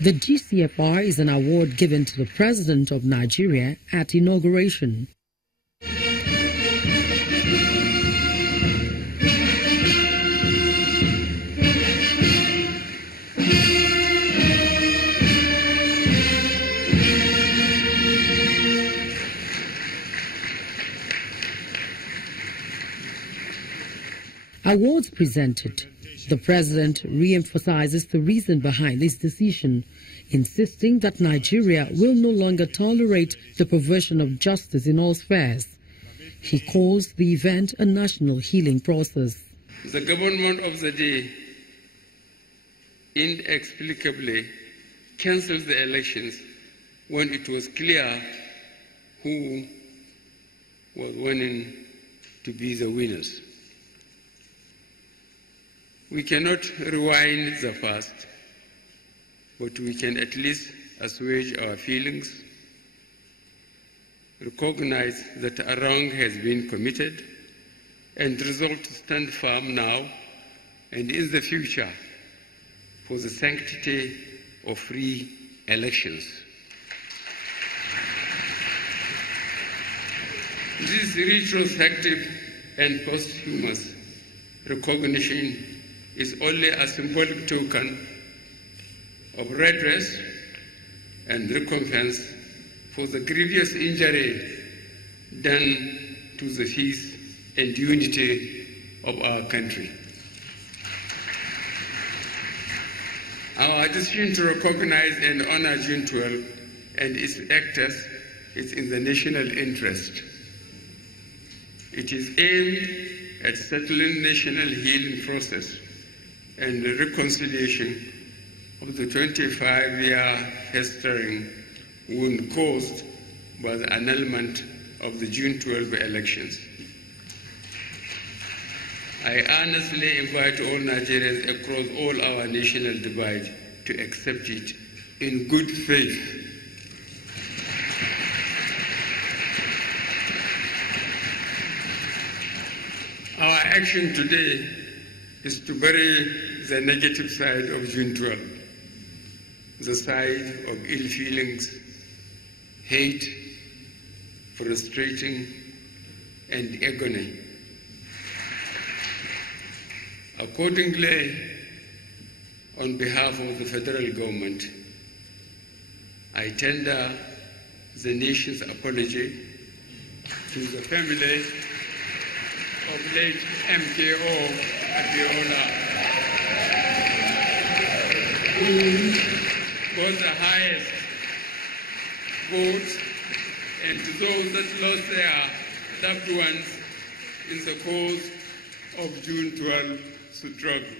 The GCFR is an award given to the President of Nigeria at inauguration. Awards presented. The President re-emphasizes the reason behind this decision, insisting that Nigeria will no longer tolerate the perversion of justice in all spheres. He calls the event a national healing process. The government of the day inexplicably cancelled the elections when it was clear who was winning to be the winners. We cannot rewind the past, but we can at least assuage our feelings, recognize that a wrong has been committed, and resolve to stand firm now and in the future for the sanctity of free elections. This retrospective and posthumous recognition is only a symbolic token of redress and recompense for the grievous injury done to the peace and unity of our country. Our decision to recognize and honor June 12 and its actors is in the national interest. It is aimed at settling national healing process and the reconciliation of the 25-year festering wound caused by the annulment of the June 12 elections. I earnestly invite all Nigerians across all our national divide to accept it in good faith. Our action today is to bury the negative side of June 12, the side of ill feelings, hate, frustrating, and agony. Accordingly, on behalf of the federal government, I tender the nation's apology to the family of late MKO Abiola, who got the highest votes, and to those that lost their loved ones in the cause of June 12 struggle.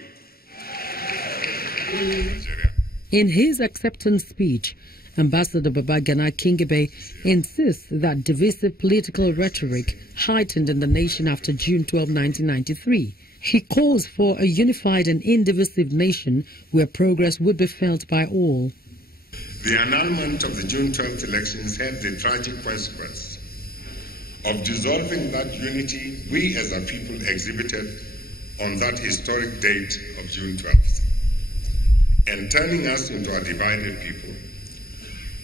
In his acceptance speech, Ambassador Babagana Kingebe insists that divisive political rhetoric heightened in the nation after June 12, 1993. He calls for a unified and indivisive nation where progress would be felt by all. The annulment of the June 12th elections had the tragic consequence of dissolving that unity we as a people exhibited on that historic date of June 12th, and turning us into a divided people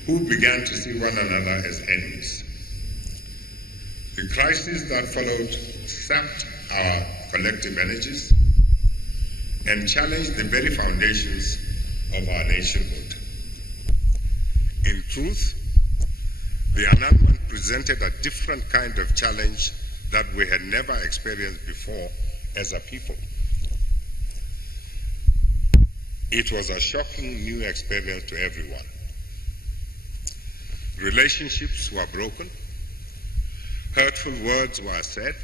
who began to see one another as enemies. The crisis that followed sapped our collective energies and challenged the very foundations of our nationhood. In truth, the annulment presented a different kind of challenge that we had never experienced before as a people. It was a shocking new experience to everyone. Relationships were broken, hurtful words were said,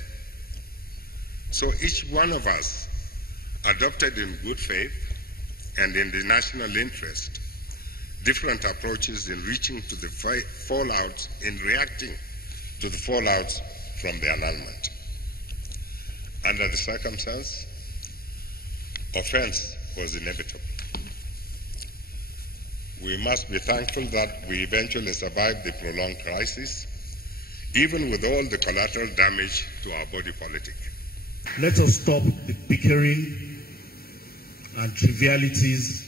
so each one of us adopted in good faith and in the national interest different approaches in reaching to the fallout, in reacting to the fallouts from the annulment. Under the circumstance, offense was inevitable. We must be thankful that we eventually survived the prolonged crisis, even with all the collateral damage to our body politic. Let us stop the bickering and trivialities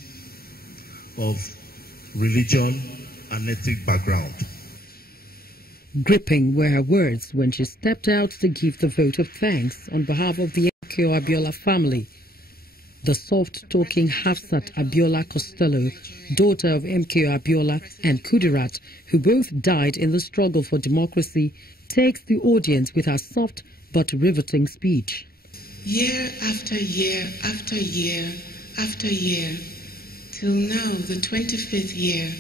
of religion, and ethnic background. Gripping were her words when she stepped out to give the vote of thanks on behalf of the MKO Abiola family. The soft-talking Hafsat Abiola Costello, daughter of MKO Abiola and Kudirat, who both died in the struggle for democracy, takes the audience with her soft but riveting speech. Year after year after year after year, till now, the 25th year,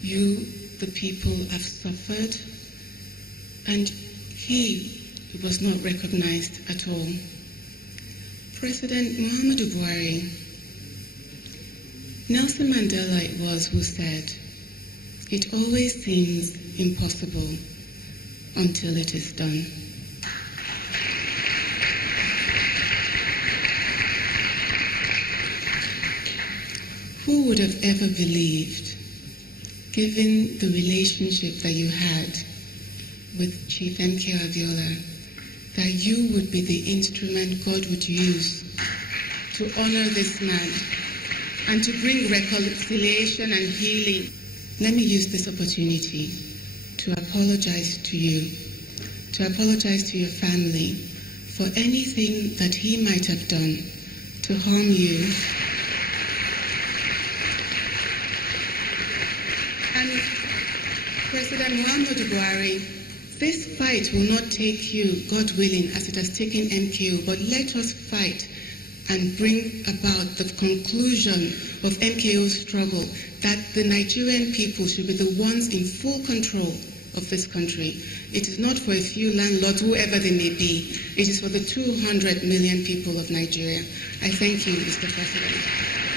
you, the people, have suffered, and he was not recognized at all. President Muhammadu Buhari, Nelson Mandela it was who said, "It always seems impossible until it is done." Who would have ever believed, given the relationship that you had with Chief MKO Abiola, that you would be the instrument God would use to honor this man and to bring reconciliation and healing? Let me use this opportunity to apologize to you, to apologize to your family for anything that he might have done to harm you. And President Muhammadu Buhari, this fight will not take you, God willing, as it has taken MKO, but let us fight and bring about the conclusion of MKO's struggle, that the Nigerian people should be the ones in full control of this country. It is not for a few landlords, whoever they may be. It is for the 200 million people of Nigeria. I thank you, Mr. President.